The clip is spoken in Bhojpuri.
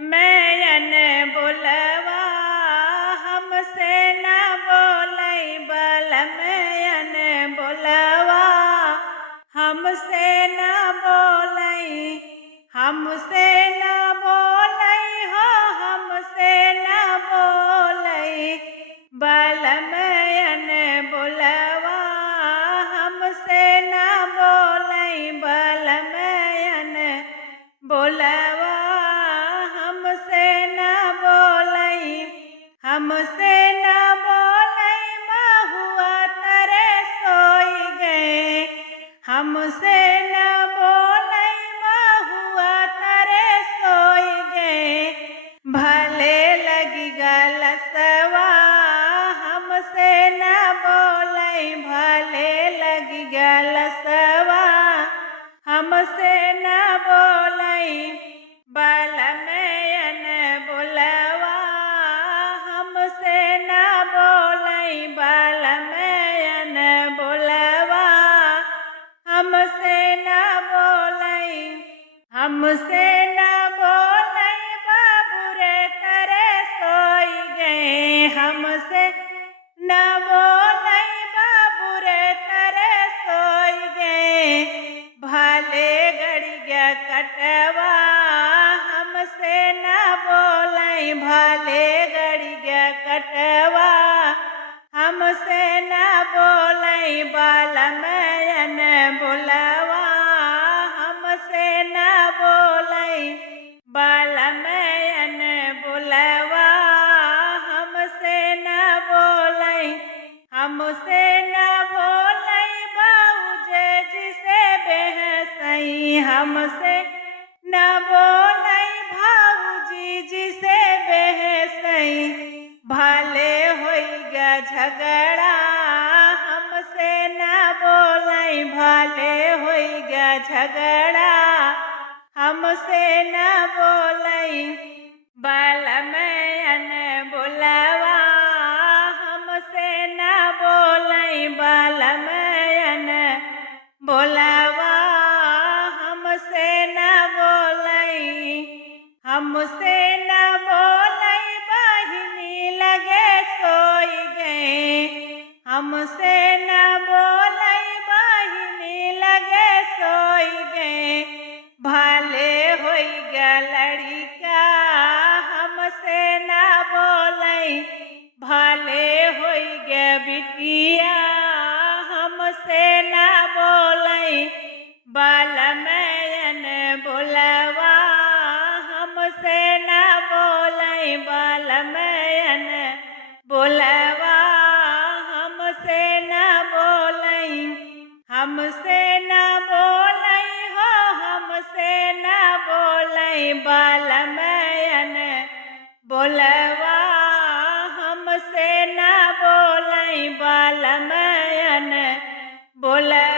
मैयन बोलवा हमसे न बोलई बल मैयन बोलवा हमसे न बोलई हमसे न बोलई हो हमसे न बोलई बल मैयन बोलवा हमसे न बोलई बल मैयन बोलवा हमसे न बोलई हमसे न बोलई महुआ तरे सोई गए हमसे न बोलई महुआ तरे सोई गए भले लगी गलसवा हमसे न बोलई भले लगी गलसवा हमसे न बोलई बल मैयन बोलवा हमसे न बोलई बल मैयन बोलवा हमसे न बोलई हमसे न बोलई बाबूरे तरे सोई गए हमसे न बोलई बाबूरे तरे सोई गए भले गड़ी गया कटवा हमसे न बोलई भले गड़ी गया कटवा हमसे न बोलई बल मैयन बोलवा हमसे न बोलई बल मैयन बोलवा हमसे न बोलई हमसे न बोलई बाऊजे जिसे बेहसई हमसे न बोलई भाऊजी जिसे बेहसई भले होई गा झगड़ा हमसे न बोलई भले होई गा झगड़ा हमसे न बोलई बल मैयन बोलवा हमसे न बोलई बल मैयन बोलवा हमसे न बोलई हमसे न बोलई बहिनी लगे सोई गए हमसे न बोलई बहिनी लगे सोई गए भले होई गा लड़िका हमसे न बोलई भले होई गा बिटिया हमसे न बोलई बल मैयन बोलवा हमसे न बोलई बल मैयन बोलवा हमसे न बोलई हमसे न बोलई हो हमसे न बोलई बल मैयन बोलवा हमसे न बोलई बल मैयन बोलवा